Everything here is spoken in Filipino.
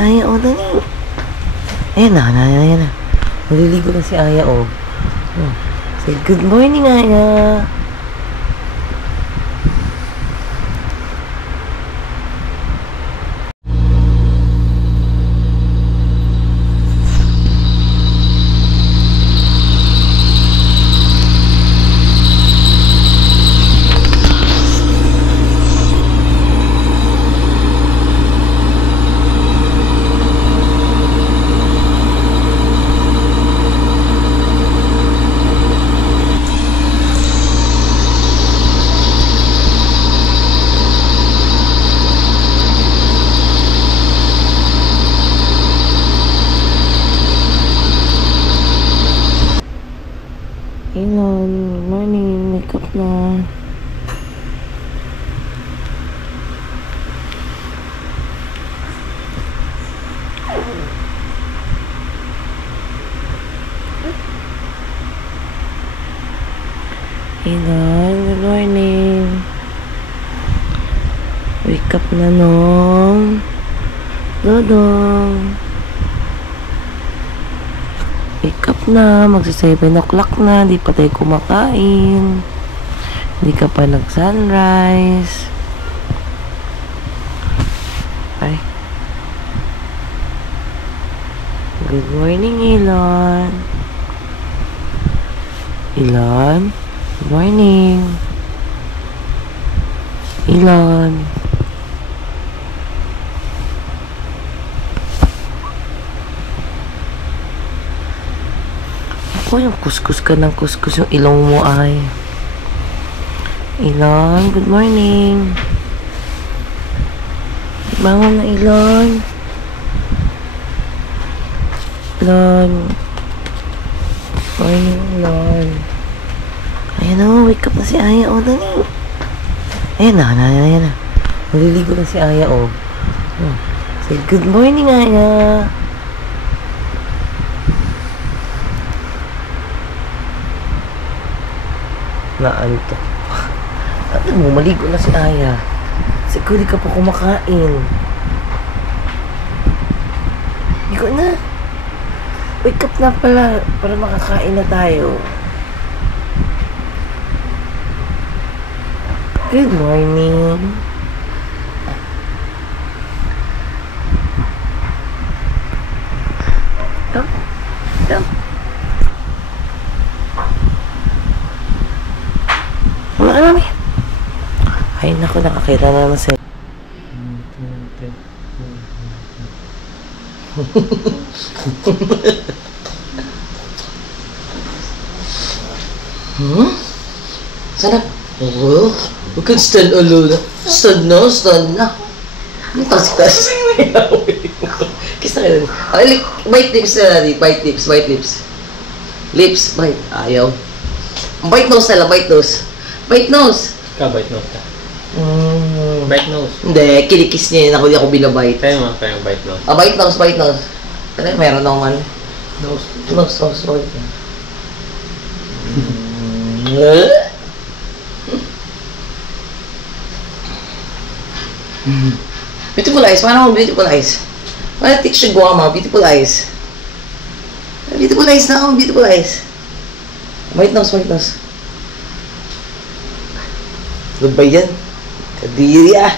Aya, o, dali. Ayan na, ayan na. Maliligo na si Aya, o. Say, good morning, Aya. Elon, good morning. Wake up na. Elon, good morning. Wake up na, Nong. Dodong. Wake up na, magsa 7 o'clock na, di pa tayo kumakain. Hindi ka pa nag-sunrise. Ay. Good morning, Elon. Elon, good morning. Elon. Yung kuskus ka ng kuskus yung ilong mo ay. Elon, good morning. Bangon na, Elon. Elon. Morning, Elon. Ayan na, wake up na si Aya, o, dali. Ayan na, ayan na. Maliligo na si Aya, o. Say, good morning, Aya. Naantok pa. Ano mo, maligo na si Aya. Siguro di ka pa kumakain. Ligo na. Wake up na pala para makakain na tayo. Good morning. Come. Come. Wala ka namin. Ay, naku, nakakita na naman sa'yo. Sarap. Oh, you can stand alone. Stand na, stand na. Ang tas-tas. Kiss na ka rin. Bite lips na natin. Bite lips, bite lips. Lips, bite. Ayaw. Bite nose na lang, bite nose. Bite nose. Bite nose ka. Bite nose. Hindi, kilikis niya yun. Ako di ako binabite. Kaya mo, kaya bite nose. Bite nose, bite nose. Ano yung meron naman? Nose. Nose, nose, bite. Beautiful eyes. Paano mo beautiful eyes? Paano teach siya guwama? Beautiful eyes. Beautiful eyes na ako. Beautiful eyes. Bite nose, bite nose. Ano ba yan? Kadiri ah.